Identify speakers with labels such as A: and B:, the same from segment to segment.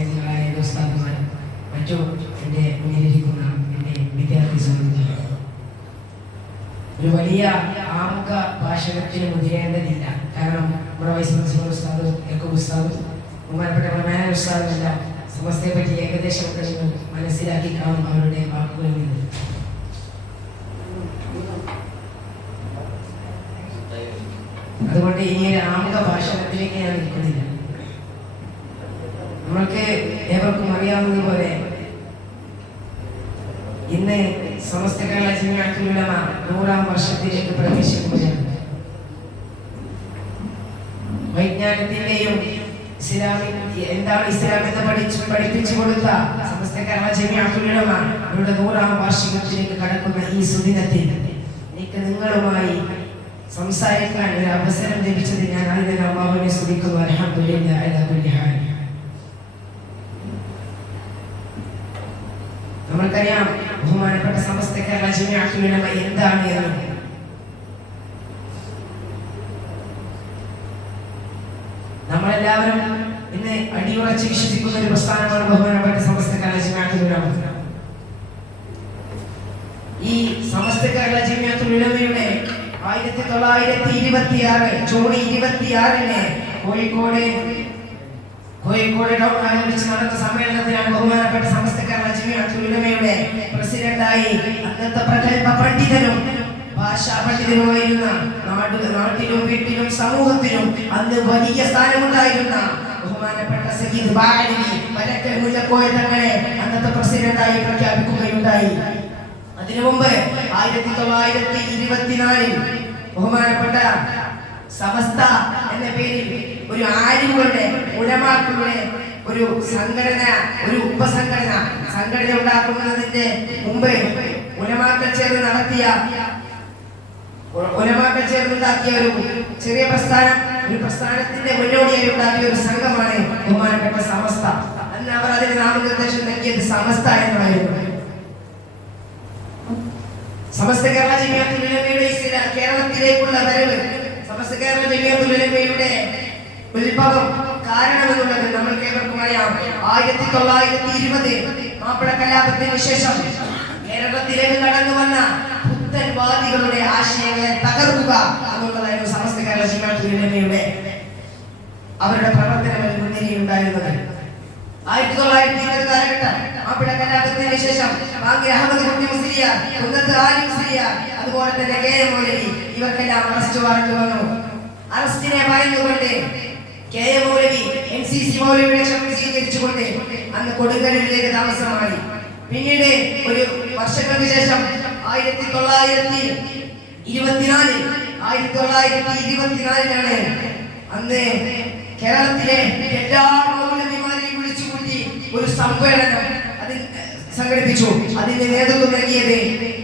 A: എന്റെ ഉസ്താദുമാർ മറ്റു എന്റെ മുന്നിലിരിക്കുന്ന എന്റെ വിദ്യാർത്ഥി സംബന്ധിച്ചു. ഒരു വലിയ ആമുഖ ഭാഷണത്തിന് മുതിരേണ്ടതില്ല കാരണം നമ്മുടെ വൈസ് പ്രിൻസിപ്പൽ ഉസ്താദും യക്കൂബ് ഉസ്താദും ബഹുമാനപ്പെട്ട പ്രമേന ഉസ്താദെല്ലാം സമസ്തയെ പറ്റി ഏകദേശം നിങ്ങൾ മനസ്സിലാക്കി കാണും അവരുടെ വാക്കുകളിൽ നിന്ന്. അതുകൊണ്ട് ഇനി ആമുഖ ഭാഷണത്തിലേക്ക് ഞാൻ നിൽക്കുന്നില്ല. നമ്മൾക്ക് ഏവർക്കും അറിയാവുന്നതുപോലെ ഇന്ന് സമസ്ത കേരള ജമിയാത്തുലമ നൂറാം വർഷത്തിലേക്ക് പ്രവേശിക്കുകയാണ്. വൈജ്ഞാനത്തിന്റെയും ഇസ്ലാമിക് എന്താണ് ഇസ്ലാം എന്ന് പഠിച്ചു പഠിപ്പിച്ചു കൊടുത്ത സമസ്ത കേരള ജമിയാത്തുലമ അവരുടെ നൂറാം വാർഷികത്തിലേക്ക് കടക്കുന്ന ഈ സുദിനത്തിൽ എനിക്ക് നിങ്ങളുമായി സംസാരിക്കാൻ ഒരു അവസരം ലഭിച്ചത് ഞാൻ ആദ്യം അള്ളാഹുവിനെ സ്തുതിക്കുന്നു അലഹമുല്ല നമ്മൾക്കറിയാം ബഹുമാനപ്പെട്ട സമസ്ത കേരള ജമിയാത്തുലമ എന്താണ് എന്ന്. നമ്മളെല്ലാവരും ഇന്ന് അടിയുറച്ച് വിശ്വസിക്കുന്ന ഒരു പ്രസ്ഥാനമാണ് ബഹുമാനപ്പെട്ട സമസ്ത കേരള ജമിയാത്തുലമ ഈ സമസ്ത കേരള ജമിയാത്തുലമയുടെ ആയിരത്തി തൊള്ളായിരത്തി ഇരുപത്തി ആറ് ജൂൺ ഇരുപത്തിയാറിന് കോഴിക്കോട് കോഴിക്കോട് ടൗൺ ആരംഭിച്ച് നടന്ന സമ്മേളനത്തിലാണ് ബഹുമാനപ്പെട്ട സമസ്ത കേരള ജമിയാത്തുലമയുടെ പ്രസിഡന്റായി അന്നത്തെ പ്രഗത്ഭ പണ്ഡിതനും ഭാഷാ പണ്ഡിതനുമായിരുന്ന നാട് നാട്ടിലും വീട്ടിലും സമൂഹത്തിലും അന്ന് വലിയ സ്ഥാനമുണ്ടായിരുന്ന ബഹുമാനപ്പെട്ട സയ്യിദ് ബാലി വരക്കൽ മുല്ലക്കോയ തങ്ങളെ അന്നത്തെ പ്രസിഡന്റായി പ്രഖ്യാപിക്കുകയുണ്ടായി. അതിനു മുമ്പ് ആയിരത്തി തൊള്ളായിരത്തി ഇരുപത്തിനാലിൽ ബഹുമാനപ്പെട്ട സമസ്ത എന്ന പേരിൽ ഒരു ആര്യങ്ങളുടെ ഉലമാക്കളുടെ ഒരു സംഘടന ഒരു ഉപസംഘടന സംഘടന ഉണ്ടാക്കുന്നതിന്റെ മുമ്പ് ഉലമാക്കൾ ചേർന്ന് നടത്തിയ ഉലമാക്കൾ ചേർന്നുണ്ടാക്കിയ ഒരു ചെറിയ പ്രസ്ഥാനം ഒരു പ്രസ്ഥാനത്തിന്റെ മുന്നോടിയായി ഉണ്ടാക്കിയ ഒരു സംഘമാണ് ബഹുമാനപ്പെട്ട സമസ്ത. അന്ന് അവർ അതിന് നാമനിർദ്ദേശം നൽകിയത് സമസ്ത എന്നായിരുന്നു സമസ്ത കേരള ജമിയാത്തുലമയുടെ കേരളത്തിലേക്കുള്ള വരവ് സമസ്ത കേരള ജമിയാത്തുലമയുടെ ഉത്ഭവം കാരണമെന്നുള്ളത് നമ്മൾക്ക് ഏവർക്കും അറിയാം ആയിരത്തി തൊള്ളായിരത്തി ഇരുപത് മാപ്പിള കലാപത്തിന് ശേഷം കേരളത്തിലേക്ക് കടന്നു വന്ന പുത്തൻവാദികളുടെ ആശയങ്ങളെ തകർക്കുക എന്നുള്ളതായിരുന്നു സമസ്ത കേരള ജമിയാത്തുലമയുടെ അവരുടെ പ്രവർത്തനങ്ങളിൽ മുൻനിരയുണ്ടായിരുന്നത് ആയിരത്തി തൊള്ളായിരത്തി ഇരുപത് കാലഘട്ടം മാപ്പിള കലാപത്തിന് ശേഷം ബാങ്കി അഹമ്മദ് കുട്ടി മുസ്ലിയാർ കുന്നത്ത് അതുപോലെ തന്നെ കെ എം മൗലവി ഇവർക്കെല്ലാം അറസ്റ്റ് വാറന്റ് വന്നു. അറസ്റ്റിനെ ഭയന്നുകൊണ്ട് K A Moulavi N C C മൗലവിയുടെ സ്വീകരിച്ചുകൊണ്ട് അന്ന് കൊടുങ്ങല്ലൂരിലേക്ക് താമസം മാറി പിന്നീട് ഒരു വർഷങ്ങൾക്ക് ശേഷം ആയിരത്തി തൊള്ളായിരത്തി ആയിരത്തി തൊള്ളായിരത്തി അന്ന് കേരളത്തിലെ എല്ലാ മൗലവിമാരെയും വിളിച്ചു കൂട്ടി ഒരു സമ്മേളനം അത് സംഘടിപ്പിച്ചു. അതിന് നേതൃത്വം നൽകിയത്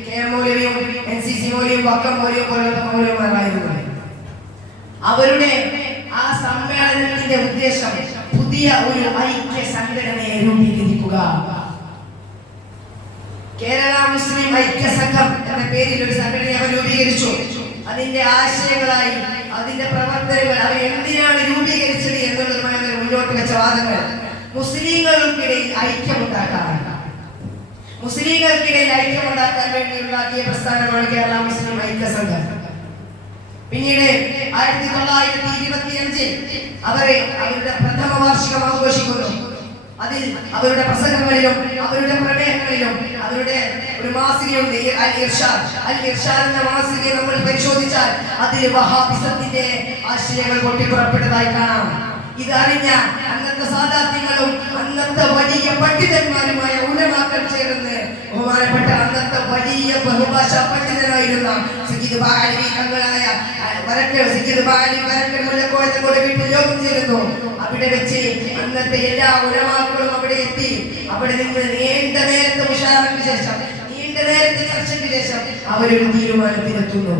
A: കെ എം മൗലവിയും എൻ സി സി മൗലവിയും വക്കം മൗലവിയും പോലുള്ള മൗലവിമാരായിരുന്നു. അവരുടെ ആ സമ്മേളനത്തിന്റെ ഉദ്ദേശം പുതിയ ഒരു ഐക്യ സംഘടനയെ രൂപീകരിക്കുക. കേരള മുസ്ലിം ഐക്യ സംഘം എന്ന പേരിൽ ഒരു സംഘടന അവർ രൂപീകരിച്ചു. അതിന്റെ ആശയങ്ങളായി അതിന്റെ പ്രവർത്തനങ്ങൾ അവർ എന്തിനാണ് രൂപീകരിച്ചത് എന്നുള്ളതുമായി മുന്നോട്ട് വെച്ച വാദങ്ങൾ. മുസ്ലിങ്ങൾക്കിടയിൽ ഐക്യമുണ്ടാക്കാറുണ്ട് മുസ്ലിങ്ങൾക്കിടയിൽ ഐക്യമുണ്ടാക്കാൻ വേണ്ടി ഉണ്ടാക്കിയ പ്രസ്ഥാനമാണ് കേരള മുസ്ലിം ഐക്യ സംഘം. പിന്നീട് ആയിരത്തി തൊള്ളായിരത്തി ഇരുപത്തി അഞ്ചിൽ അവരെ അവരുടെ പ്രഥമ വാർഷികം ആഘോഷിക്കുന്നു. അതിൽ അവരുടെ പ്രസംഗങ്ങളിലും അവരുടെ പ്രമേയങ്ങളിലും അവരുടെ ഒരു മാസികയുണ്ട്. അൽ ഇർഷാദ്. അൽ എന്ന മാസികയെ നമ്മൾ പരിശോധിച്ചാൽ അതിൽ വഹാബിസത്തിന്റെ ആശയങ്ങൾ പൊട്ടിപ്പുറപ്പെട്ടതായി കാണാം. ഇതറിഞ്ഞ അന്നത്തെ സാധാത്യങ്ങളും അന്നത്തെ വലിയ പണ്ഡിതന്മാരുമായ ഉലമാക്കൾ ചേർന്ന് ബഹുമാനപ്പെട്ട അന്നത്തെ വലിയ ബഹുഭാഷാ പണ്ഡിതനായിരുന്ന സയ്യിദ് ബാലി തങ്ങളായ വരക്കൽ സയ്യിദ് ബാലി വരക്കൽ കൂടെ വീട്ടിൽ യോഗം ചേരുന്നു. അവിടെ വെച്ച് അന്നത്തെ എല്ലാ ഉലമാക്കളും അവിടെ എത്തി. അവിടെ നിന്ന് നീണ്ട നേരത്തെ ഉഷാറിന് ശേഷം നീണ്ട നേരത്തെ ചർച്ചയ്ക്ക് ശേഷം അവരൊരു തീരുമാനത്തിലെത്തുന്നു.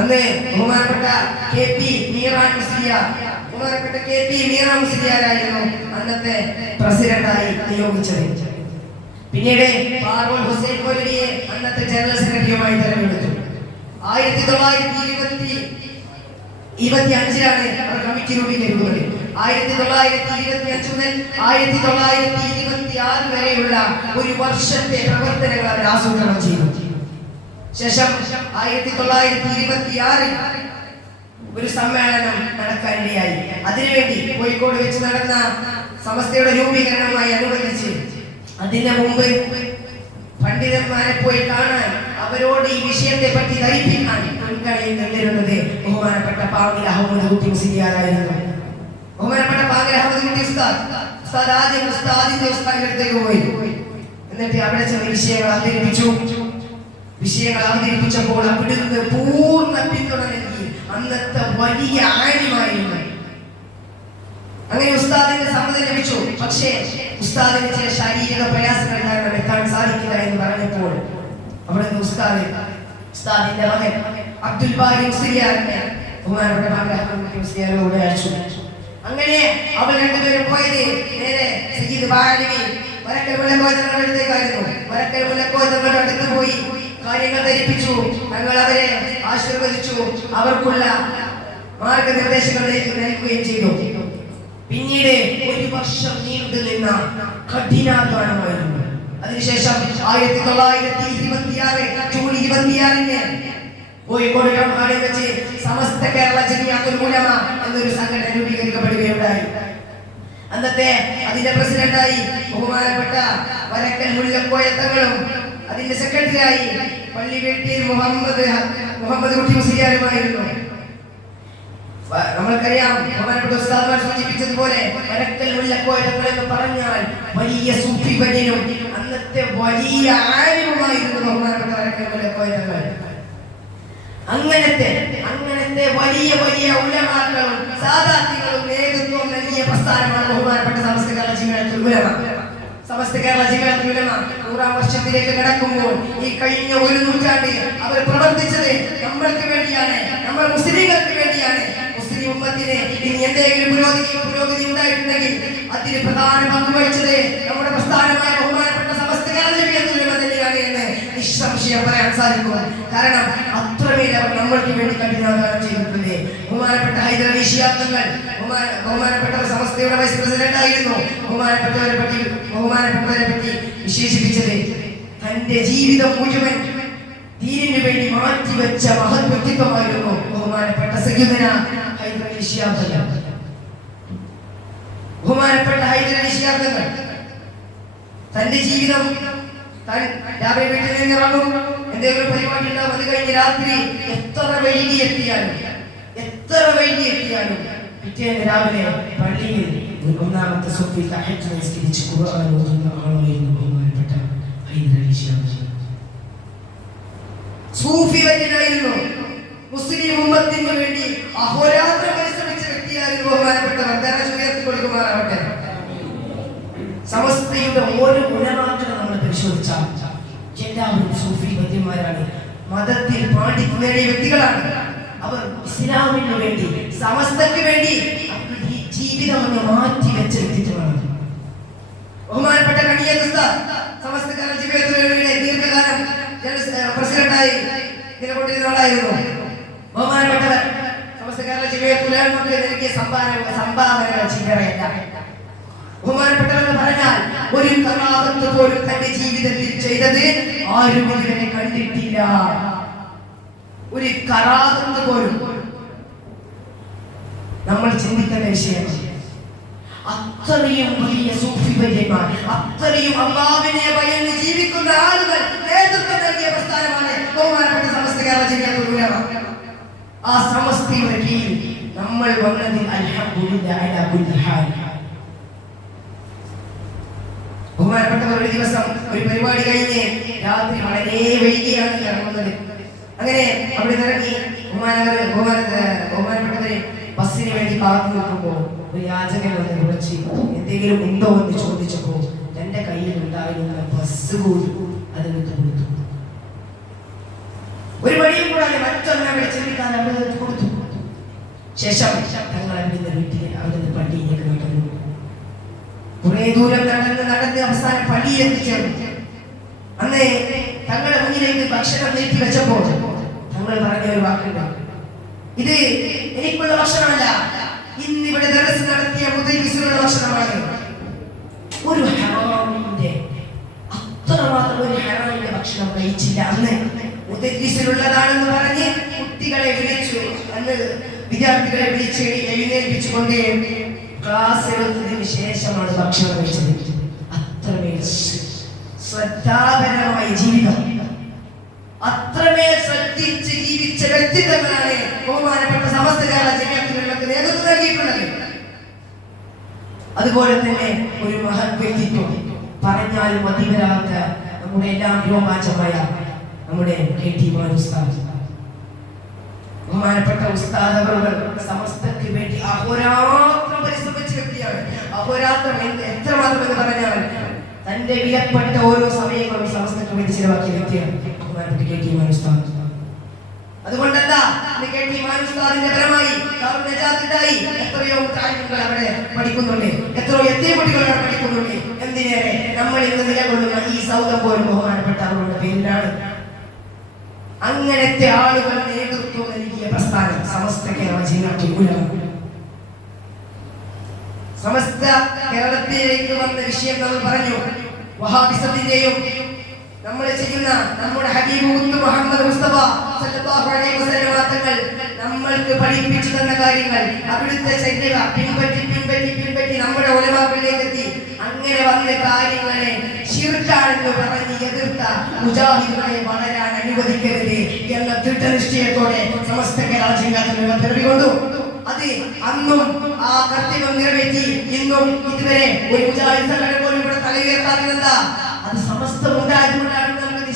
A: അന്ന് ബഹുമാനപ്പെട്ട കെ പി മീറാൻ മുസ്ലിയാർ ബഹുമാനപ്പെട്ട കെ പി മീറാൻ മുസ്ലിയാരായിരുന്നു അന്നത്തെ പ്രസിഡന്റായി നിയോഗിച്ചത്. പിന്നീട് പാറോൾ ഹുസൈൻ മൗലവിയെ അന്നത്തെ ജനറൽ സെക്രട്ടറിയുമായി തെരഞ്ഞെടുത്തു. ആയിരത്തി തൊള്ളായിരത്തി ഇരുപത്തി ഇരുപത്തി അഞ്ചിലാണ് അവർ കമ്മിറ്റി രൂപീകരിക്കുന്നത്. ആയിരത്തി തൊള്ളായിരത്തി ഇരുപത്തി അഞ്ച് മുതൽ ആയിരത്തി തൊള്ളായിരത്തി ഇരുപത്തി ആറ് വരെയുള്ള ഒരു വർഷത്തെ പ്രവർത്തനങ്ങൾ അവർ ആസൂത്രണം ചെയ്തു. ശേഷം ആയിരത്തി തൊള്ളായിരത്തി ഇരുപത്തി ആറിൽ ഒരു സമ്മേളനം നടക്കാനിടയായി. അതിനുവേണ്ടി കോഴിക്കോട് വെച്ച് നടന്ന സമസ്തയുടെ രൂപീകരണമായി അനുബന്ധിച്ച് അതിന് മുമ്പ് പണ്ഡിതന്മാരെ പോയി കാണാൻ അവരോട് ഈ വിഷയത്തെ പറ്റി ധരിപ്പിക്കാൻ മുൻകടയിൽ നിന്നിരുന്നത് ബഹുമാനപ്പെട്ട പാവിൽ അഹമ്മദ് കുട്ടി മുസ്ലിയാരായിരുന്നു. ബഹുമാനപ്പെട്ട പാവിൽ അഹമ്മദ് കുട്ടി ഉസ്താദ്. ഉസ്താദ് ആദ്യം ഉസ്താദിന്റെ ഉസ്താദിന്റെ പോയി. എന്നിട്ട് അവിടെ ചില വിഷയങ്ങൾ അവതരിപ്പിച്ചു. വിഷയങ്ങൾ അവതരിപ്പിച്ചപ്പോൾ അവിടുന്ന് പൂർണ പിന്തുണ നൽകി അന്നത്തെ വലിയ ആര്യമായിരുന്നു അങ്ങനെ ഉസ്താദിന്റെ സമ്മതം ലഭിച്ചു. പക്ഷേ ഉസ്താദിന് ചില ശാരീരിക പ്രയാസങ്ങൾ കാരണം എത്താൻ സാധിക്കില്ല എന്ന് പറഞ്ഞപ്പോൾ അവിടുന്ന് ഉസ്താദ് ഉസ്താദിന്റെ മകൻ അബ്ദുൽ ബാരി മുസ്ലിയാറിനെ ബഹുമാനപ്പെട്ട മകൻ അയച്ചു. അങ്ങനെ അവർ രണ്ടുപേരും പോയത് നേരെ സയ്യിദ് ബാലവി വരക്കൽ മുല്ലക്കോയ തങ്ങളുടെ അടുത്തേക്കായിരുന്നു. വരക്കൽ മുല്ലക്കോയ തങ്ങളുടെ അടുത്ത് പോയി. കാര്യങ്ങൾ ധരിപ്പിച്ചു. ഞങ്ങൾ അവരെ ആശീർവദിച്ചു. അവർക്കുള്ള മാർഗനിർദ്ദേശങ്ങൾ നൽകുകയും ചെയ്തു. പിന്നീട് ഒരു വർഷം നീണ്ടു നിന്ന കഠിനാധ്വാനമായിരുന്നു. അതിനുശേഷം ആയിരത്തി തൊള്ളായിരത്തി ഇരുപത്തിയാറ് ജൂൺ ഇരുപത്തിയാറിന് കോഴിക്കോട് വെച്ച് സമസ്ത കേരള ജമിയാത്തുൽ എന്നൊരു സംഘടന രൂപീകരിക്കപ്പെടുകയുണ്ടായി. അന്നത്തെ അതിന്റെ പ്രസിഡന്റായി ബഹുമാനപ്പെട്ട വരക്കൽ മുല്ലക്കോയ തങ്ങളും അതിന്റെ സെക്രട്ടറിയായി പള്ളിവേട്ടിയിൽ മുഹമ്മദ് മുഹമ്മദ് കുട്ടി മുസ്ലിയാരുമായിരുന്നു. നമ്മൾക്കറിയാം ബഹുമാനപ്പെട്ട ഉസ്താദ്മാർ സൂചിപ്പിച്ചതുപോലെ മരക്കൽ മുല്ലക്കോയങ്ങൾ എന്ന് പറഞ്ഞാൽ വലിയ സൂഫി വര്യനും അന്നത്തെ വലിയ ആരുമായിരുന്നു ബഹുമാനപ്പെട്ട മരക്കൽ മുല്ലക്കോയങ്ങൾ അങ്ങനത്തെ അങ്ങനത്തെ വലിയ വലിയ ഉലമാക്കളും സാധാർത്ഥികളും നേതൃത്വം നൽകിയ പ്രസ്ഥാനമാണ് ബഹുമാനപ്പെട്ട സമസ്ത കേരള ജിമ്മത്തുൽ ഉലമ സമസ്ത കേരള ജിമ്മത്തുൽ ഉലമ നൂറാം വർഷത്തിലേക്ക് കടക്കുമ്പോൾ ഈ കഴിഞ്ഞ ഒരു നൂറ്റാണ്ടിൽ അവർ പ്രവർത്തിച്ചത് നമ്മൾക്ക് വേണ്ടിയാണ് നമ്മൾ മുസ്ലിങ്ങൾക്ക് വേണ്ടിയാണ്. മുസ്ലിം ഉമ്മത്തിന് ഇനി എന്തെങ്കിലും പുരോഗതി പുരോഗതി ഉണ്ടായിട്ടുണ്ടെങ്കിൽ അതിന് പ്രധാന പങ്ക് വഹിച്ചത് നമ്മുടെ പ്രസ്ഥാനമായ ബഹുമാനപ്പെട്ട സമസ്ത കേരള ഉലമ തന്നെയാണ് എന്ന് നിസ്സംശയം പറയാൻ സാധിക്കും. കാരണം അത്രമേൽ നമ്മൾക്ക് വേണ്ടി കഠിനാധാരം ചെയ്തിട്ടില്ലേ ബഹുമാനപ്പെട്ട ഹൈദരലി ഷിയാത്തങ്ങൾ ബഹുമാനപ്പെട്ട സമസ്തയുടെ വൈസ് പ്രസിഡന്റ് ആയിരുന്നു. ബഹുമാനപ്പെട്ടവരെ പറ്റി ബഹുമാനപ്പെട്ടവരെ പറ്റി വിശേഷിപ്പിച്ചത് തന്റെ ജീവിതം മുഴുവൻ ദീനിനു വേണ്ടി മാറ്റിവെച്ച മഹത് വ്യക്തിത്വമായിരുന്നു ബഹുമാനപ്പെട്ട സയ്യിദന ഹൈദരലി ഷിയാത്തങ്ങൾ ബഹുമാനപ്പെട്ട ഹൈദരലി ഷിയാത്തങ്ങൾ തന്റെ ജീവിതം താൻ രാവിലെ വീട്ടിൽ നിന്ന് ഇറങ്ങും. എന്തെങ്കിലും പരിപാടി ഉണ്ടാവും അത് കഴിഞ്ഞ് രാത്രി എത്ര വൈകി എത്തിയാലും എത്ര വൈകി എത്തിയാലും പിറ്റേന്ന് രാവിലെ പള്ളിയിൽ ഒന്നാമത്തെ സ്വത്തിൽ നിസ്കരിച്ച് ഖുർആൻ ഓതുന്ന ആളായിരുന്നു ബഹുമാനപ്പെട്ട ഹൈദരലി ശിഹാബ് സൂഫി വര്യനായിരുന്നു മുസ്ലിം ഉമ്മത്തിന് വേണ്ടി അഹോരാത്രം പരിശ്രമിച്ച വ്യക്തിയായിരുന്നു ബഹുമാനപ്പെട്ടവർ വർദ്ധന ഉയർത്തി കൊടുക്കുമാറാവട്ടെ സമസ്തയുടെ ഓരോ ഗുണമാറ്റം നമ്മൾ പരിശോധിച്ചാൽ എല്ലാവരും സൂഫി വൈദ്യന്മാരാണ് മതത്തിൽ പാണ്ഡിത്യം നേടിയ വ്യക്തികളാണ്. അവർ ഇസ്ലാമിന് വേണ്ടി സമസ്തക്ക് വേണ്ടി അവരുടെ ജീവിതം ഒന്ന് മാറ്റി വെച്ച വ്യക്തിത്വമാണ്. ബഹുമാനപ്പെട്ട കണിയ സമസ്തകാല ജീവിതത്തിലൂടെ ദീർഘകാലം പ്രസിഡന്റായി നിലകൊണ്ടിരുന്ന ആളായിരുന്നു. ബഹുമാനപ്പെട്ടവർ സമസ്തകാല ജീവിതത്തിൽ നൽകിയ സംഭാവന സംഭാവനകൾ ചില്ലറയല്ല. ബഹുമാനപ്പെട്ടവരെന്ന് പറഞ്ഞാൽ ഒരു കലാപത്ത് പോലും തന്റെ ജീവിതത്തിൽ ചെയ്തത് ആരും ഇതുവരെ കണ്ടിട്ടില്ല. ഒരു കറാകത്ത് പോലും നമ്മൾ ചിന്തിക്കേണ്ട അത്രയും വലിയ സൂഫി വര്യന്മാർ അത്രയും അള്ളാവിനെ ഭയന്ന് ജീവിക്കുന്ന ആളുകൾ നേതൃത്വം നൽകിയ പ്രസ്ഥാനമാണ് ബഹുമാനപ്പെട്ട സമസ്ത കേരള ജില്ലാ ആ സമസ്തയുടെ കീഴിൽ നമ്മൾ വന്നതിൽ അൽഹംദുലില്ലാ ബഹുമാനപ്പെട്ടവർ ഒരു ദിവസം ഒരു പരിപാടി കഴിഞ്ഞ് രാത്രി വളരെ വൈകിയാണ് ഇറങ്ങുന്നത്. അങ്ങനെ അവിടെ ഇറങ്ങി ബഹുമാനവർ ബഹുമാന ബഹുമാനപ്പെട്ടവരെ ബസ്സിന് വേണ്ടി കാത്തു നിൽക്കുമ്പോൾ ഒരു യാചകൻ വന്ന് വിളിച്ച് എന്തെങ്കിലും ഉണ്ടോ? എന്ന് ചോദിച്ചപ്പോൾ എന്റെ കയ്യിൽ ഉണ്ടായിരുന്ന ബസ് കൂടി അതെടുത്ത് കൊടുത്തു. ഒരു വഴിയും കൂടാതെ മറ്റൊന്നും വിളിച്ചിരിക്കാൻ അവിടെ കൊടുത്തു. ശേഷം തങ്ങൾ അവിടുന്ന് വീട്ടിൽ അവിടുന്ന് പള്ളിയിലേക്ക് നടന്നു. കുറെ ദൂരം അവസാനം പള്ളിയിൽ എത്തിച്ചേർന്നു അന്നേ തങ്ങളുടെ മുന്നിലേക്ക് ഭക്ഷണം നീട്ടി വെച്ചപ്പോൾ തങ്ങൾ പറഞ്ഞ ഒരു വാക്കുണ്ടാകും ഇത് എനിക്കുള്ള ഭക്ഷണമല്ല. ഇന്നിവിടെ ദർസ് നടത്തിയ മുതലിസിനുള്ള ഭക്ഷണമാണ്. ഒരു ഹറാമിന്റെ അത്രമാത്രം ഒരു ഹറാമിന്റെ ഭക്ഷണം കഴിച്ചില്ല. അന്ന് മുതലിസിലുള്ളതാണെന്ന് പറഞ്ഞ് കുട്ടികളെ വിളിച്ചു. അന്ന് വിദ്യാർത്ഥികളെ വിളിച്ച് എഴുന്നേൽപ്പിച്ചുകൊണ്ട് ക്ലാസ് എടുത്തതിന് ശേഷമാണ് ഭക്ഷണം കഴിച്ചത്. ശ്രദ്ധാപരമായ ജീവിതം. അത്രമേൽ ശ്രദ്ധിച്ച് ജീവിച്ച വ്യക്തിത്വങ്ങളാണ് ബഹുമാനപ്പെട്ട സമസ്ത കേരള ജനങ്ങൾക്ക് നേതൃത്വം നൽകിയിട്ടുള്ളത്. അതുപോലെ തന്നെ ഒരു മഹത് വ്യക്തിത്വം. പറഞ്ഞാലും മതിവരാത്ത നമ്മുടെ എല്ലാം രോമാഞ്ചമായ നമ്മുടെ കെ ടി ഉസ്താദ്. ബഹുമാനപ്പെട്ട ഉസ്താദ് സമസ്തയ്ക്ക് വേണ്ടി അഹോരാത്രം പരിശ്രമിച്ച വ്യക്തിയാണ്. അഹോരാത്രം എത്രമാത്രം എന്ന് പറഞ്ഞാൽ തന്റെ വിലപ്പെട്ട ഓരോ സമയങ്ങളും സമസ്തക്ക് വേണ്ടി ചിലവാക്കിയ വ്യക്തിയാണ് നജാത്തിലായി എത്രയോ പഠിക്കുന്നുണ്ട്. എത്രയോ പഠിക്കുന്നുണ്ട്. നമ്മൾ ഈ അങ്ങനത്തെ ആളുകൾ നേതൃത്വം നൽകിയ പ്രസ്ഥാനം സമസ്ത കേരള സമസ്ത കേരളത്തിലേക്ക് വന്ന വിഷയം നമ്മൾ പറഞ്ഞു. വഹാബിസത്തിന്റെയും നമ്മൾ ചെയ്യുന്ന നമ്മുടെ ഹബീബ് മുത്ത് മുഹമ്മദ് മുസ്തഫ സല്ലല്ലാഹു അലൈഹി വസല്ലം തങ്ങൾ നമ്മൾക്ക് പഠിപ്പിച്ചു തന്ന കാര്യങ്ങൾ അവിടുത്തെ ചര്യക പിൻപറ്റി പിൻപറ്റി പിൻപറ്റി നമ്മുടെ ഉലമാക്കളിലേക്ക് എത്തി അങ്ങനെ വന്ന കാര്യങ്ങളെ ശിർക്കാണെന്ന് പറഞ്ഞ് എതിർത്ത മുജാഹിദുകളെ വളരാൻ അനുവദിക്കരുത് എന്ന ദൃഢനിശ്ചയത്തോടെ സമസ്ത കേരള ചിങ്കാത്തങ്ങൾ പിറവികൊണ്ടു അത് അന്നും ആ കർത്തവ്യം നിറവേറ്റി ഇന്നും ഇതുവരെ ഒരു മുജാഹിദ് സംഘടന പോലും പറയുന്നത് അത് സമസ്തം ഉണ്ടായതുകൊണ്ടാണ് നമുക്ക്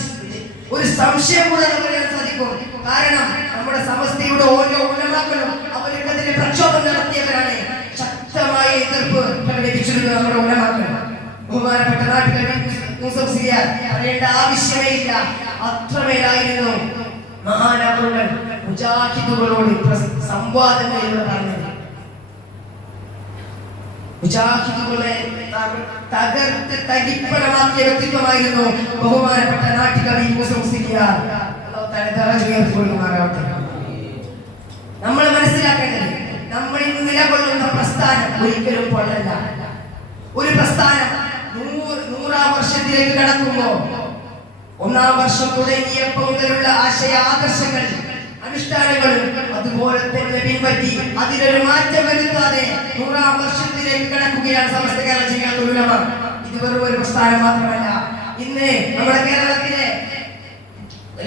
A: ഒരു സംശയം കൂടെ നമുക്ക് സാധിക്കും കാരണം നമ്മുടെ സമസ്തയുടെ ഓരോ ഉലമാക്കളും അവരുടെ പ്രക്ഷോഭം നടത്തിയവരാണ്. ശക്തമായ എതിർപ്പ് പ്രകടിപ്പിച്ചിരുന്നത് നമ്മുടെ ഉലമാക്കൾ. ബഹുമാനപ്പെട്ട നാട്ടുകാർ പറയേണ്ട ആവശ്യമേ ഇല്ല. അത്രമേലായിരുന്നു മഹാനവറുകൾ മുജാഹിദുകളോട് സംവാദങ്ങളിലൂടെ പറഞ്ഞത് മുജാഹിദുകളെ തകർത്ത് തരിപ്പണമാക്കിയ വ്യക്തിത്വമായിരുന്നു ബഹുമാനപ്പെട്ട നാട്ടുകവി മൂസം സിരിയാർ അല്ലാഹു തആല ദറജ ഉയർത്തിക്കൊള്ളുമാറാവട്ടെ. നമ്മൾ മനസ്സിലാക്കേണ്ടത് നമ്മൾ ഇന്ന് നിലകൊള്ളുന്ന പ്രസ്ഥാനം ഒരിക്കലും പൊള്ളല്ല ഒരു പ്രസ്ഥാനം നൂറ് നൂറാം വർഷത്തിലേക്ക് കടക്കുമ്പോ ഒന്നാം വർഷം തുടങ്ങിയപ്പോൾ മുതലുള്ള ആശയ ആദർശങ്ങൾ അനുഷ്ഠാനങ്ങളും അതുപോലെ തന്നെ പിൻപറ്റി അതിലൊരു മാറ്റം വരുത്താതെ നൂറാം വർഷത്തിലേക്ക് കടക്കുകയാണ് സമസ്ത കേരള ചെയ്യാത്തുലമ ഇത് വെറും ഒരു പ്രസ്ഥാനം മാത്രമല്ല. ഇന്ന് നമ്മുടെ കേരളത്തിലെ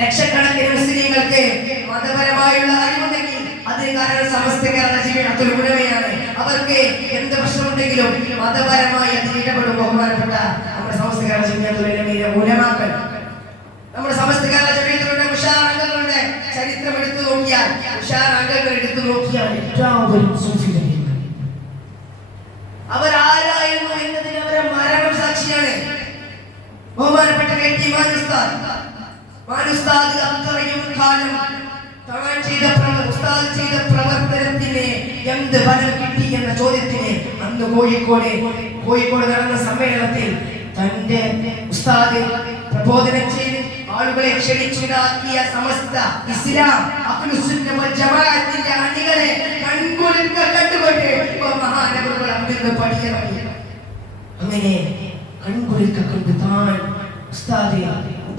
A: ലക്ഷക്കണക്കിന് മുസ്ലിങ്ങൾക്ക് മതപരമായുള്ള അറിവുണ്ടെങ്കിൽ അതിന് കാരണം സമസ്ത കേരള ജീവിതത്തിൽ ഉടമയാണ്. അവർക്ക് എന്ത് പ്രശ്നമുണ്ടെങ്കിലും മതപരമായി അതിൽ ഇടപെടും ബഹുമാനപ്പെട്ട നമ്മുടെ സമസ്ത കേരള ജീവിതത്തിലെ ഉലമാക്കൾ. നമ്മുടെ സമസ്ത കേരള ജീവിതത്തിലുള്ള ഉഷാർ അംഗങ്ങളുടെ ചരിത്രം എടുത്തു നോക്കിയാൽ. ഉഷാർ അംഗങ്ങൾ എടുത്തു നോക്കിയാൽ എല്ലാവരും സൂഫി തന്നെയാണ് അവരാരായിരുന്നു എന്നതിന് അവരെ മരണം സാക്ഷിയാണ് ബഹുമാനപ്പെട്ട വ്യക്തി മാനുസ്താദ്. മാനുസ്താദ് അത്രയും കാലം താൻ ചെയ്ത ഉസ്താദ് ചെയ്ത പ്രവർത്തനത്തിന് എന്ത് ഫലം കിട്ടി എന്ന ചോദ്യത്തിന് അന്ന് കോഴിക്കോട് കോഴിക്കോട് നടന്ന സമ്മേളനത്തിൽ തന്റെ ഉസ്താദ് പ്രബോധനം ചെയ്ത് ആളുകളെ ക്ഷണിച്ചുണ്ടാക്കിയ സമസ്ത ഇസ്ലാം ജമാഅത്തിന്റെ അണികളെ കൺകുളിർക്ക കണ്ടുകൊണ്ട് മഹാനവറുകൾ അവിടുന്ന് പടിയിറങ്ങി. അങ്ങനെ കൺകുളിർക്ക കണ്ട് താൻ ഉസ്താദെ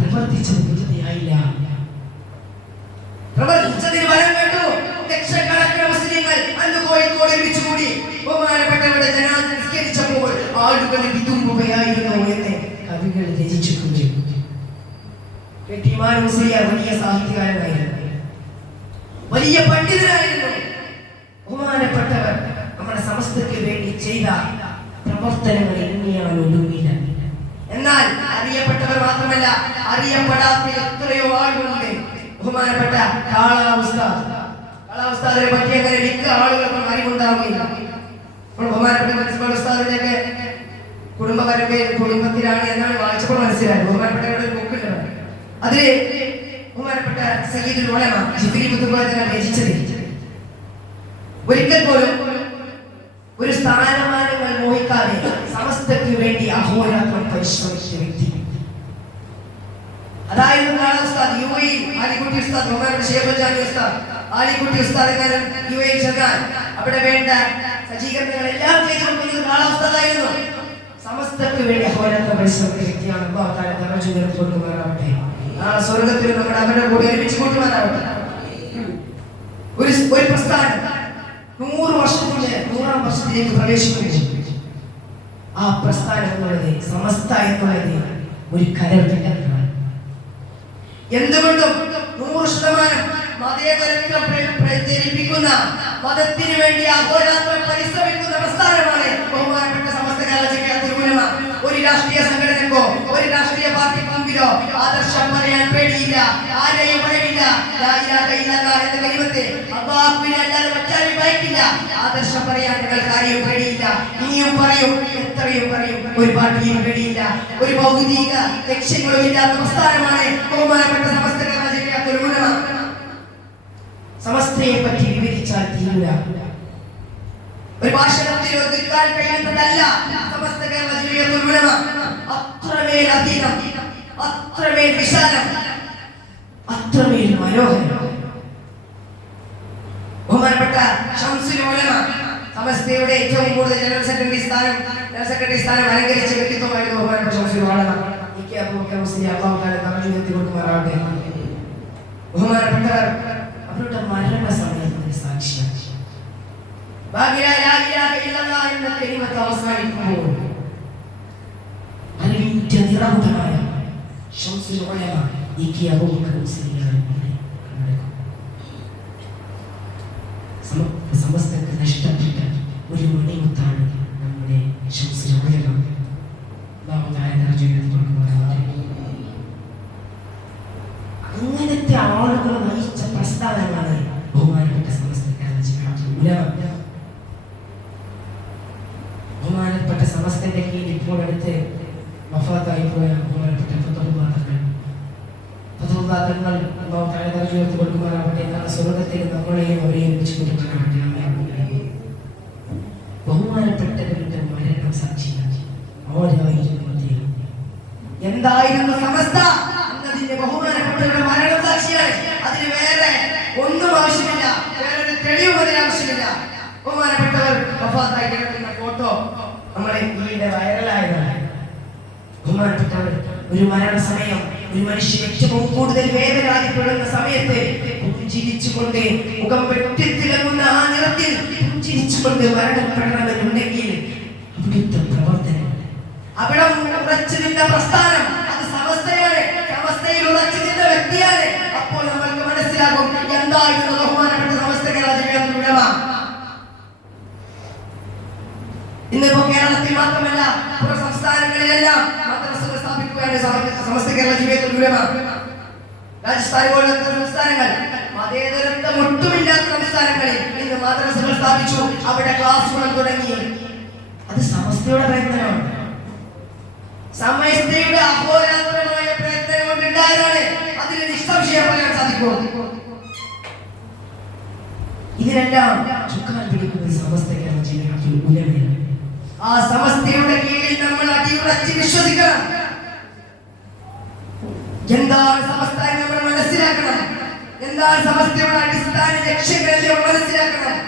A: പ്രവർത്തിച്ചത് വെറുതെയായില്ല. പ്രവർത്തിച്ചതിന് ഫലം കണ്ടു. ലക്ഷക്കണക്കിന് മുസ്ലിങ്ങൾ അന്ന് കോഴിക്കോട് ഒരുമിച്ച് ബഹുമാനപ്പെട്ടവരുടെ ജനാദ നിസ്കരിച്ചപ്പോൾ ആളുകൾ വിതുമ്പുകയായിരുന്നു എന്ന് കവികൾ രചിച്ചിട്ടുണ്ട്. വലിയ സാഹിത്യകാരനായിരുന്നു. വലിയ പണ്ഡിതനായിരുന്നു. ബഹുമാനപ്പെട്ടവർ നമ്മുടെ സമസ്തയ്ക്ക് വേണ്ടി ചെയ്ത പ്രവർത്തനങ്ങൾ എങ്ങനെയാണ് ഒന്നുമില്ല എന്നാൽ അറിയപ്പെട്ടവർ മാത്രമല്ല അറിയപ്പെടാത്ത എത്രയോ ആളുകളുണ്ട്. ബഹുമാനപ്പെട്ട കാള ഉസ്താദ്. കാള ഉസ്താദിനെ പറ്റി അങ്ങനെ മിക്ക ആളുകൾക്കും അറിവുണ്ടാവുകയില്ല. അപ്പോൾ ബഹുമാനപ്പെട്ട പ്രിൻസിപ്പൽ ഉസ്താദിന്റെ കുടുംബ പരമ്പര കുടുംബത്തിലാണ് എന്നാണ് വായിച്ചപ്പോൾ മനസ്സിലായത്. ബഹുമാനപ്പെട്ടവരുടെ ബുക്ക് അതിൽ ബഹുമാനപ്പെട്ട സയ്യിദുൽ ഉലമ ജിബ്രീൽ മുത്തുക്കോളത്തിനെ രചിച്ചത്. ഒരിക്കൽ പോലും ഒരു സ്ഥാനമാനങ്ങൾ മോഹിക്കാതെ സമസ്തയ്ക്ക് വേണ്ടി അഹോരാത്രം പരിശ്രമിച്ച വ്യക്തി. അതായിരുന്നു കാള ഉസ്താദ് യു എ ആലിക്കുട്ടി ഉസ്താദ് ബഹുമാനപ്പെട്ട ഷേഖ് ജാനി ഉസ്താദ് ആലിക്കുട്ടി ഉസ്താദുകാരൻ യു എ ചെന്നാൽ അവിടെ വേണ്ട സജ്ജീകരണങ്ങളെല്ലാം ചെയ്തു കൊടുക്കുന്നത് കാലാവസ്ഥതായിരുന്നു സമസ്തക്ക് വേണ്ടി അഹോരാത്ര പരിശ്രമിച്ച വ്യക്തിയാണ് അള്ളാഹു താല സ്വർഗത്തിൽ നമ്മുടെ അവരുടെ കൂടെ ഒരുമിച്ച് കൂട്ടുമാറാവട്ടെ ഒരു ഒരു പ്രസ്ഥാനം. നൂറ് വർഷത്തിന്റെ നൂറാം വർഷത്തിലേക്ക് പ്രവേശിക്കുന്നു ആ പ്രസ്ഥാനം എന്നുള്ളത് സമസ്ത എന്നുള്ളത് ഒരു കരവിട്ടതാണ് എന്തുകൊണ്ടും നൂറ് ശതമാനം മതേതരത്വം പ്ര- പ്രചരിപ്പിക്കുന്ന മതത്തിന് വേണ്ടി അഹോരാത്രം പരിശ്രമിക്കുന്ന പ്രസ്ഥാനമാണ് ബഹുമാനപ്പെട്ട സമസ്ത കേരള ആദർശം പറയാൻ പേടിയില്ല ആരെയും ഭയമില്ല എന്ന കലിമത്തെ അല്ലാതെ മറ്റാരും ഭയക്കില്ല ആദർശം പറയാൻ നിങ്ങൾക്ക് ആരെയും പേടിയില്ല. ഇനിയും പറയും എത്രയും പറയും. ഒരു പാർട്ടിയും പേടിയില്ല. ഒരു ഭൗതിക ലക്ഷ്യങ്ങളും ഇല്ലാത്ത പ്രസ്ഥാനമാണ് ബഹുമാനപ്പെട്ട സമസ്ത സമസ്തയെ പറ്റി വിവരിച്ചാൽ തീരുക ഒരു ഭാഷണത്തിൽ ഒതുക്കാൻ കഴിയുന്നതല്ല സമസ്ത കേരള അത്രമേൽ അധീനം അത്രമേൽ വിശാലം അത്രമേൽ ബഹുമാനപ്പെട്ട സമസ്തയുടെ ഏറ്റവും കൂടുതൽ ജനറൽ സെക്രട്ടറി സ്ഥാനം ജനറൽ സെക്രട്ടറി സ്ഥാനം അലങ്കരിച്ച വ്യക്തിത്വമായിരുന്നു ബഹുമാനപ്പെട്ട അവസാനിക്കുമ്പോൾ ശംസുൽ ഉലമ ഈ കെ അബൂബക്കർ മുസ്ലിയാണ് സമസ്തക്ക് നഷ്ടപ്പെട്ട ഒരു മണിമുത്താണ് നമ്മുടെ ശംസുൽ ഉലമ അങ്ങനത്തെ ആളുകൾ നയിച്ച പ്രസ്ഥാനമാണ് ബഹുമാനപ്പെട്ട സമസ്തക്കാരൻ ബഹുമാനപ്പെട്ട സമസ്തന്റെ കീഴിൽ ഇപ്പോൾ അടുത്ത് വഫാത്തായി പോയ ബഹുമാനപ്പെട്ട ഫത്തുഹുല്ലാത്തങ്ങൾ ഫത്തുഹുല്ലാത്തങ്ങൾ അല്ലാഹു തആല ദർജ ഉയർത്തി കൊടുക്കുമാറാവട്ടെ നാളെ സ്വർഗത്തിൽ നമ്മളെയും അവരെയും വെച്ച് കൊടുക്കുമാറാവട്ടെ ആമീൻ. ബഹുമാനപ്പെട്ടവരുടെ മരണം സാക്ഷിയാണ് അവരായിരുന്നു അദ്ദേഹം എന്തായിരുന്നു സമസ്ത എന്നതിന്റെ ബഹുമാനപ്പെട്ടവരുടെ മരണം സാക്ഷിയാണ് അതിന് വേറെ ഒന്നും ആവശ്യമില്ല വേറെ ഒരു തെളിവും അതിന് ആവശ്യമില്ല ബഹുമാനപ്പെട്ടവർ വഫാത്തായി കിടക്കുന്ന ഫോട്ടോ നമ്മളെ ഈയിടെ വൈറലായതാണ് ബഹുമാനപ്പെട്ടവർ ഒരു മരണസമയം ഒരു മനുഷ്യൻ ഏറ്റവും കൂടുതൽ വേദനാതിപ്പെടുന്ന സമയത്ത് പുഞ്ചിരിച്ചുകൊണ്ട് മുഖം വെട്ടിത്തിളങ്ങുന്ന ആ നിറത്തിൽ പുഞ്ചിരിച്ചുകൊണ്ട് മരണപ്പെടണമെന്നുണ്ടെങ്കിൽ അവിടുത്തെ പ്രവർത്തനം. അവിടെ ഉറച്ചു നിന്ന പ്രസ്ഥാനം അത് സമസ്തയാണ്. അവസ്ഥയിൽ ഉറച്ചു നിന്ന വ്യക്തിയാണ്. അപ്പോൾ നമ്മൾക്ക് മനസ്സിലാകും എന്തായിരുന്നു ബഹുമാനപ്പെട്ട സമസ്ത കേരള ഇന്നിപ്പോ കേരളത്തിൽ മാത്രമല്ല പുറ സംസ്ഥാനങ്ങളിലെല്ലാം സമസ്ത കേരള ജീവിതത്തിൽ ഉലമ രാജസ്ഥാൻ പോലത്തെ സംസ്ഥാനങ്ങൾ. മതേതരത്വം ഒട്ടുമില്ലാത്ത സംസ്ഥാനങ്ങളിൽ ഇന്ന് മദ്രസകൾ സ്ഥാപിച്ചു. അവിടെ ക്ലാസ്സുകൾ തുടങ്ങി. അത് സമസ്തയുടെ പ്രയത്നമാണ്. സമസ്തയുടെ അഹോരാത്രമായ പ്രയത്നം കൊണ്ടുണ്ടായതാണ് അതിന് നിസ്സംശയം പറയാൻ സാധിക്കും. ഇതിനെല്ലാം ചുക്കാൻ പിടിക്കുന്നത് സമസ്തയ്ക്കാണ് ജീവിതത്തിൽ ഉലമയാണ് ആ സമസ്തയുടെ കീഴിൽ നമ്മൾ അടിയുറച്ച് വിശ്വസിക്കണം. എന്താണ് സമസ്ത നമ്മൾ മനസ്സിലാക്കണം? എന്താണ് സമസ്തയുടെ അടിസ്ഥാന ലക്ഷ്യങ്ങളെ നമ്മൾ മനസ്സിലാക്കണം?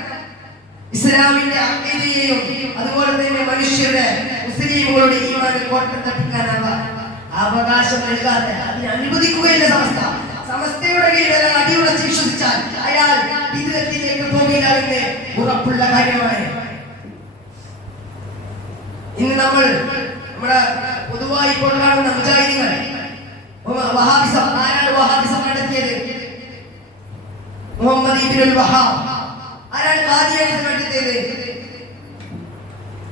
A: ഇസ്ലാമിന്റെ അക്കീതയെയും അതുപോലെ തന്നെ മനുഷ്യരുടെ മുസ്ലിമുകളുടെ ഈമാനെ കോട്ടത്തട്ടിക്കാനുള്ള അവകാശം നൽകാതെ അതിനെ അനുവദിക്കുകയില്ല സമസ്ത. സമസ്തയുടെ കീഴിൽ ഒരാൾ അടിയുറച്ച് വിശ്വസിച്ചാൽ അയാൾ വിദഗ്ധത്തിലേക്ക് പോകില്ല എന്ന് ഉറപ്പുള്ള കാര്യമാണ്. ഇന്ന് നമ്മൾ നമ്മുടെ പൊതുവായി ഇപ്പോൾ കാണുന്ന വഹാബിസം ആരാണ് വഹാബിസം കണ്ടെത്തിയത്? മുഹമ്മദ് ഇബ്നുൽ വഹാബ് ആരാണ് ഖാദിയാനിസം കണ്ടെത്തിയത്?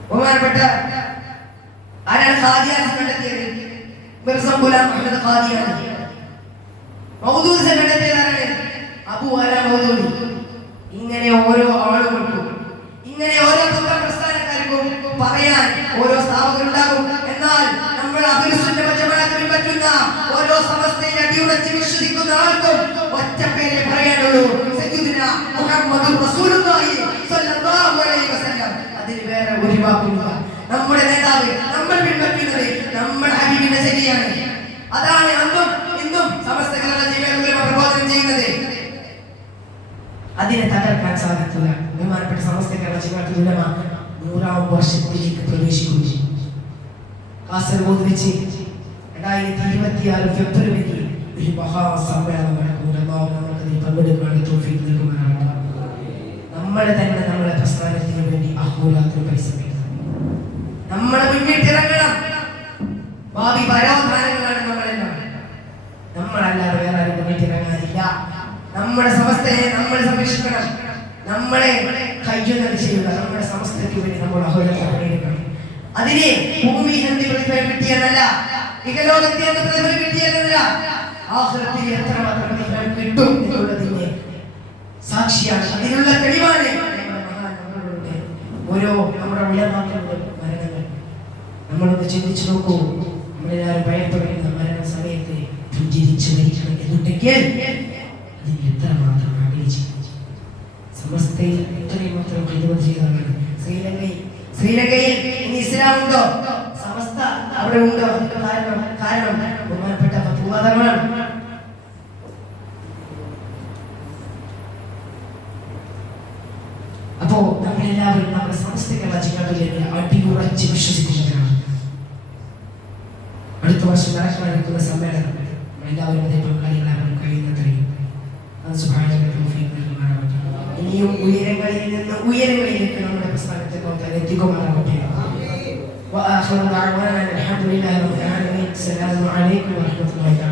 A: ബഹുമാനപ്പെട്ട ആരാണ് ഖാദിയാനിസം കണ്ടെത്തിയത്? മിർസ ഗുലാം അഹമ്മദ് ഖാദിയാനി മൗദൂദിസം കണ്ടെത്തിയത് ആരാണ്? അബു അല മൗദൂദി? ഇങ്ങനെ ഓരോ ആളുകൾക്കും ഇങ്ങനെ ഓരോ പുത്ര പ്രസ്ഥാനക്കാർക്കും പറയാൻ ഓരോ സ്ഥാപകരുണ്ടാകും. എന്നാൽ നമ്മൾ അഭിരുചിന്റെ പച്ചമണത്തിൽ പറ്റുന്ന അടിയുറച്ച് വിശ്വസിക്കുന്ന ആൾക്കും ഒറ്റ പേരെ പറയാനുള്ളൂ. റസൂലുള്ളാഹി സ്വല്ലല്ലാഹു അലൈഹി വസല്ലം. അതിന് ഒരു വാക്കുമില്ല. നമ്മുടെ നേതാവ് നമ്മൾ പിൻപറ്റുന്നത് നമ്മൾ ഹബീബിന്റെ ശരിയാണ്. അതാണ് അന്നും ഇന്നും സമസ്ത കേരള ജീവിതത്തിൽ പ്രബോധനം ചെയ്യുന്നത്. അതിനെ തകർക്കാൻ സാധിക്കുക ബഹുമാനപ്പെട്ട സമസ്ത കേരള ഉലമ നൂറാം വർഷത്തിലേക്ക് പ്രവേശിക്കുന്നു കാസർഗോഡ് വെച്ച് രണ്ടായിരത്തി ഇരുപത്തിയാറ് ഫെബ്രുവരിയിൽ ഒരു മഹാസമ്മേളനം നടക്കുന്നുണ്ട് അള്ളാഹു നമുക്ക് ഇതിൽ പങ്കെടുക്കാനുള്ള തോഫീക്ക് നൽകുമാറാകട്ടെ. നമ്മളെ തന്നെ നമ്മളെ പ്രസ്ഥാനത്തിന് വേണ്ടി അഹോരാത്രം പരിശ്രമിക്കണം. നമ്മളെ മുന്നിട്ടിറങ്ങണം. ഭാവി പരോധാനങ്ങളാണ് നമ്മളെല്ലാം. നമ്മളല്ലാതെ വേറെ ആരും മുന്നിട്ടിറങ്ങാനില്ല. നമ്മുടെ സമസ്തയെ നമ്മൾ സംരക്ഷിക്കണം. നമ്മളെ കയ്യൊന്നത് ചെയ്യുക. നമ്മുടെ സമസ്തയ്ക്ക് വേണ്ടി നമ്മൾ അഹോരാത്രം പണിയെടുക്കണം. അതിനെ ഭൂമി എന്ത് പ്രതിഫലം കിട്ടിയെന്നല്ല ഇഹലോകത്തിൽ എന്ത് പ്രതിഫലം കിട്ടിയെന്നല്ല ആഹ്ലത്തിൽ എത്രമാത്രം നിങ്ങൾ കിട്ടും എന്നുള്ളതിന്റെ സാക്ഷിയാണ്. അതിനുള്ള തെളിവാണ് ഓരോ നമ്മുടെ ഉയർന്നാക്കളുടെ മരണങ്ങൾ. നമ്മളൊന്ന് ചിന്തിച്ചു നോക്കൂ. നമ്മളെല്ലാവരും ഭയപ്പെടുന്ന മരണ സമയത്ത് പുഞ്ചിരിച്ചു മരിക്കണം എന്നുണ്ടെങ്കിൽ അതിന് എത്രമാത്രം ആഗ്രഹിച്ചു? സമസ്തയിൽ ഇത്രയും മാത്രം ഹിദമത്ത് ചെയ്തതാണ് ശ്രീലങ്കയിൽ ശ്രീലങ്കയിൽ ഇനി ഇസ്ലാം ഉണ്ടോ സമസ്ത അവിടെ ഉണ്ടോ? കാരണം കാരണം ബഹുമാനപ്പെട്ട ഫത്തുവാദമാണ് അപ്പോ നമ്മളെല്ലാവരും നമ്മുടെ സംസ്ഥകള ജില്ലകളിലേക്ക് അടിയുറച്ച് വിശ്വസിക്കുന്നവരാണ് അടുത്ത വർഷം നടക്കാനിരിക്കുന്ന സമ്മേളനം എല്ലാവരും അതേ പങ്കാളികളാകാൻ കഴിയുന്നതറിയും അത് സുഭാഷയുടെ തൗഫീഖ് നൽകുമാറാവട്ടെ ഇനിയും ഉയരങ്ങളിൽ നിന്ന് ഉയരങ്ങളിലേക്ക് നമ്മുടെ പ്രസ്ഥാനത്തെ നോക്കാൻ എത്തിക്കുമാറാവട്ടെ وآخر دعوانا الحمد لله رب العالمين السلام عليكم ورحمة الله تعالى